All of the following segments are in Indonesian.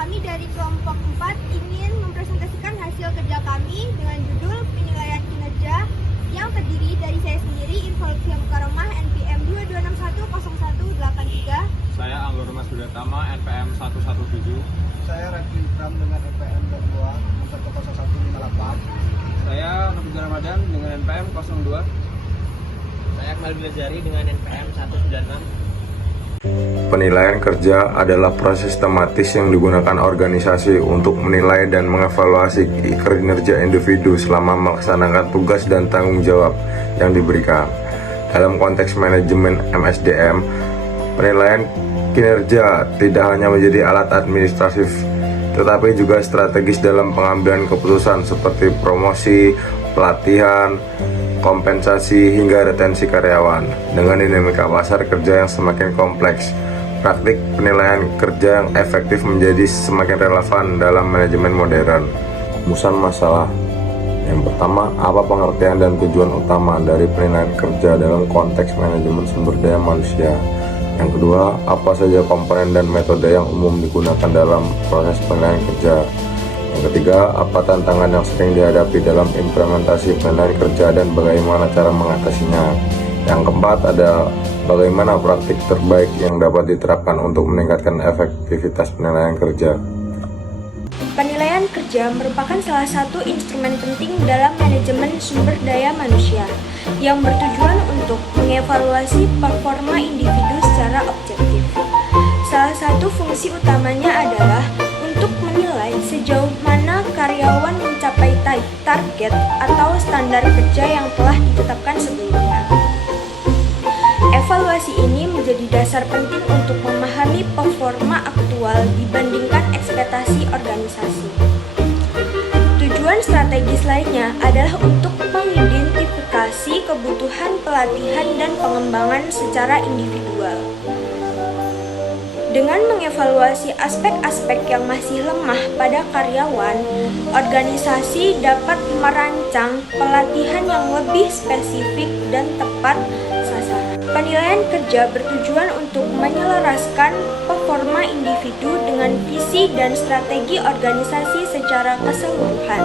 Kami dari kelompok 4 ingin mempresentasikan hasil kerja kami dengan judul penilaian kinerja yang terdiri dari saya sendiri, Involusia Mukaromah, NPM 22610183. Saya Anggur Mas Budatama, NPM 117. Saya Raki Ikram dengan NPM 22 10158. Saya Nafizul Ramadan dengan NPM 02. Saya Akmal Bilazari dengan NPM 196. Penilaian kerja adalah proses sistematis yang digunakan organisasi untuk menilai dan mengevaluasi kinerja individu selama melaksanakan tugas dan tanggung jawab yang diberikan. Dalam konteks manajemen MSDM, penilaian kinerja tidak hanya menjadi alat administratif, tetapi juga strategis dalam pengambilan keputusan seperti promosi, pelatihan, kompensasi, hingga retensi karyawan. Dengan dinamika pasar kerja yang semakin kompleks, praktik penilaian kerja yang efektif menjadi semakin relevan dalam manajemen modern. Rumusan masalah. Yang pertama, apa pengertian dan tujuan utama dari penilaian kerja dalam konteks manajemen sumber daya manusia? Yang kedua, apa saja komponen dan metode yang umum digunakan dalam proses penilaian kerja? Yang ketiga, apa tantangan yang sering dihadapi dalam implementasi penilaian kerja dan bagaimana cara mengatasinya? Yang keempat, ada bagaimana praktik terbaik yang dapat diterapkan untuk meningkatkan efektivitas penilaian kerja. Penilaian kerja merupakan salah satu instrumen penting dalam manajemen sumber daya manusia yang bertujuan untuk mengevaluasi performa individu secara objektif. Salah satu fungsi utamanya adalah untuk menilai sejauh mana karyawan mencapai target atau standar kerja yang telah ditetapkan sebelumnya. Evaluasi ini menjadi dasar penting untuk memahami performa aktual dibandingkan ekspektasi organisasi. Tujuan strategis lainnya adalah untuk mengidentifikasi kebutuhan pelatihan dan pengembangan secara individual. Dengan mengevaluasi aspek-aspek yang masih lemah pada karyawan, organisasi dapat merancang pelatihan yang lebih spesifik dan tepat sasaran. Penilaian kerja bertujuan untuk menyelaraskan performa individu dengan visi dan strategi organisasi secara keseluruhan.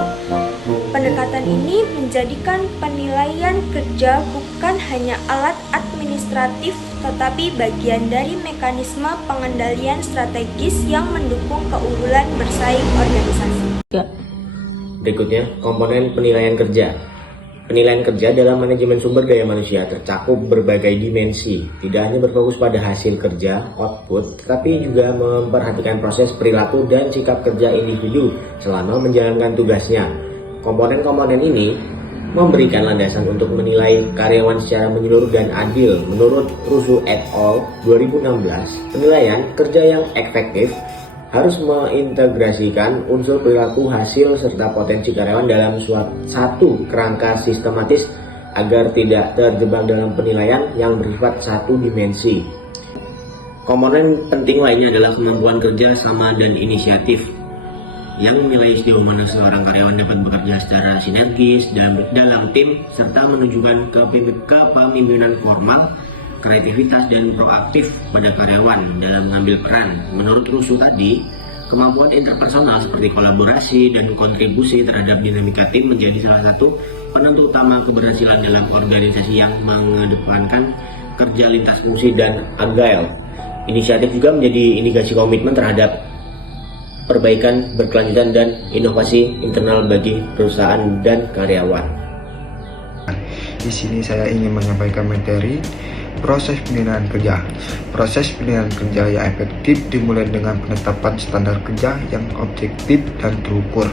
Pendekatan ini menjadikan penilaian kerja bukan hanya alat administratif, tetapi bagian dari mekanisme pengendalian strategis yang mendukung keunggulan bersaing organisasi. Berikutnya, komponen penilaian kerja. Penilaian kerja dalam manajemen sumber daya manusia tercakup berbagai dimensi, tidak hanya berfokus pada hasil kerja, output, tetapi juga memperhatikan proses perilaku dan sikap kerja individu selama menjalankan tugasnya. Komponen-komponen ini memberikan landasan untuk menilai karyawan secara menyeluruh dan adil. Menurut Russo et al. 2016, penilaian kerja yang efektif harus mengintegrasikan unsur perilaku, hasil, serta potensi karyawan dalam satu kerangka sistematis agar tidak terjebak dalam penilaian yang bersifat satu dimensi. Komponen penting lainnya adalah kemampuan kerja sama dan inisiatif, yang menilai sejauh mana seorang karyawan dapat bekerja secara sinergis dalam tim, serta menunjukkan kepemimpinan formal, kreativitas, dan proaktif pada karyawan dalam mengambil peran. Menurut Russo tadi, kemampuan interpersonal seperti kolaborasi dan kontribusi terhadap dinamika tim menjadi salah satu penentu utama keberhasilan dalam organisasi yang mengedepankan kerja lintas fungsi dan agile. Inisiatif juga menjadi indikasi komitmen terhadap perbaikan berkelanjutan dan inovasi internal bagi perusahaan dan karyawan. Di sini saya ingin menyampaikan materi proses penilaian kerja. Proses penilaian kerja yang efektif dimulai dengan penetapan standar kerja yang objektif dan terukur.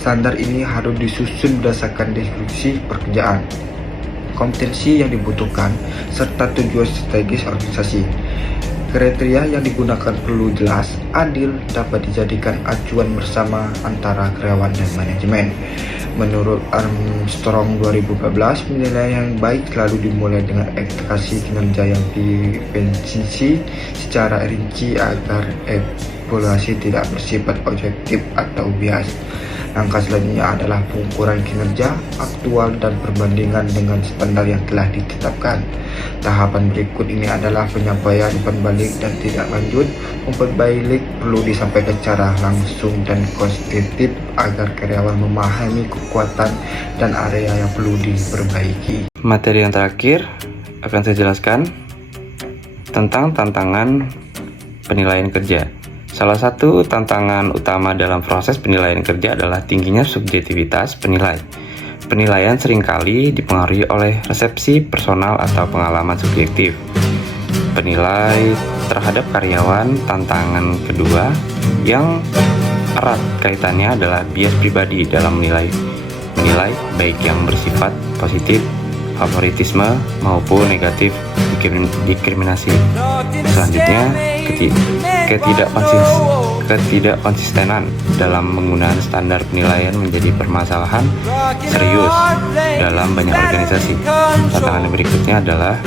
Standar ini harus disusun berdasarkan deskripsi pekerjaan, kompetensi yang dibutuhkan, serta tujuan strategis organisasi. Kriteria yang digunakan perlu jelas, adil, dapat dijadikan acuan bersama antara karyawan dan manajemen. Menurut Armstrong 2014, penilaian yang baik selalu dimulai dengan ekspektasi kinerja yang dipensi secara rinci agar evaluasi tidak bersifat objektif atau bias. Langkah selanjutnya adalah pengukuran kinerja aktual dan perbandingan dengan standar yang telah ditetapkan. Tahapan berikut ini adalah penyampaian umpan balik dan tindak lanjut. Umpan balik perlu disampaikan secara langsung dan konstruktif agar karyawan memahami kekuatan dan area yang perlu diperbaiki. Materi yang terakhir akan saya jelaskan tentang tantangan penilaian kerja. Salah satu tantangan utama dalam proses penilaian kerja adalah tingginya subjektivitas penilai. Penilaian seringkali dipengaruhi oleh resepsi personal atau pengalaman subjektif penilai terhadap karyawan. Tantangan kedua yang erat kaitannya adalah bias pribadi dalam menilai baik yang bersifat positif, favoritisme maupun negatif, diskriminasi. Selanjutnya, ketidakkonsistenan dalam menggunakan standar penilaian menjadi permasalahan serius dalam banyak organisasi. Tantangan berikutnya adalah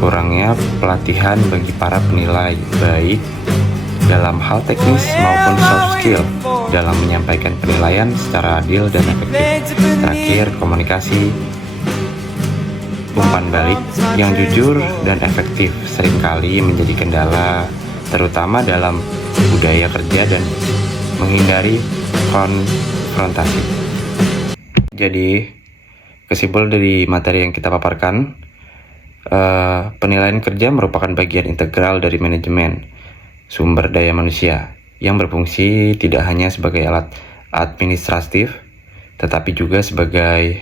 kurangnya pelatihan bagi para penilai, baik dalam hal teknis maupun soft skill dalam menyampaikan penilaian secara adil dan efektif. Terakhir, komunikasi umpan balik yang jujur dan efektif seringkali menjadi kendala, terutama dalam budaya kerja dan menghindari konfrontasi. Jadi, kesimpulan dari materi yang kita paparkan, penilaian kerja merupakan bagian integral dari manajemen sumber daya manusia yang berfungsi tidak hanya sebagai alat administratif, tetapi juga sebagai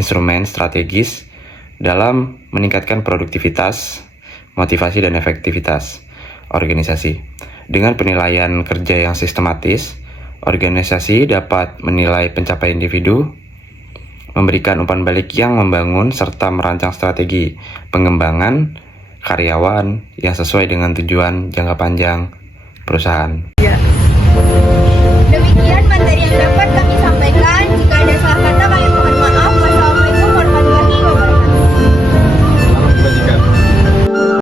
instrumen strategis dalam meningkatkan produktivitas, motivasi, dan efektivitas organisasi. Dengan penilaian kerja yang sistematis, organisasi dapat menilai pencapaian individu, memberikan umpan balik yang membangun, serta merancang strategi pengembangan karyawan yang sesuai dengan tujuan jangka panjang perusahaan. Demikian materi yang dapat kami sampaikan.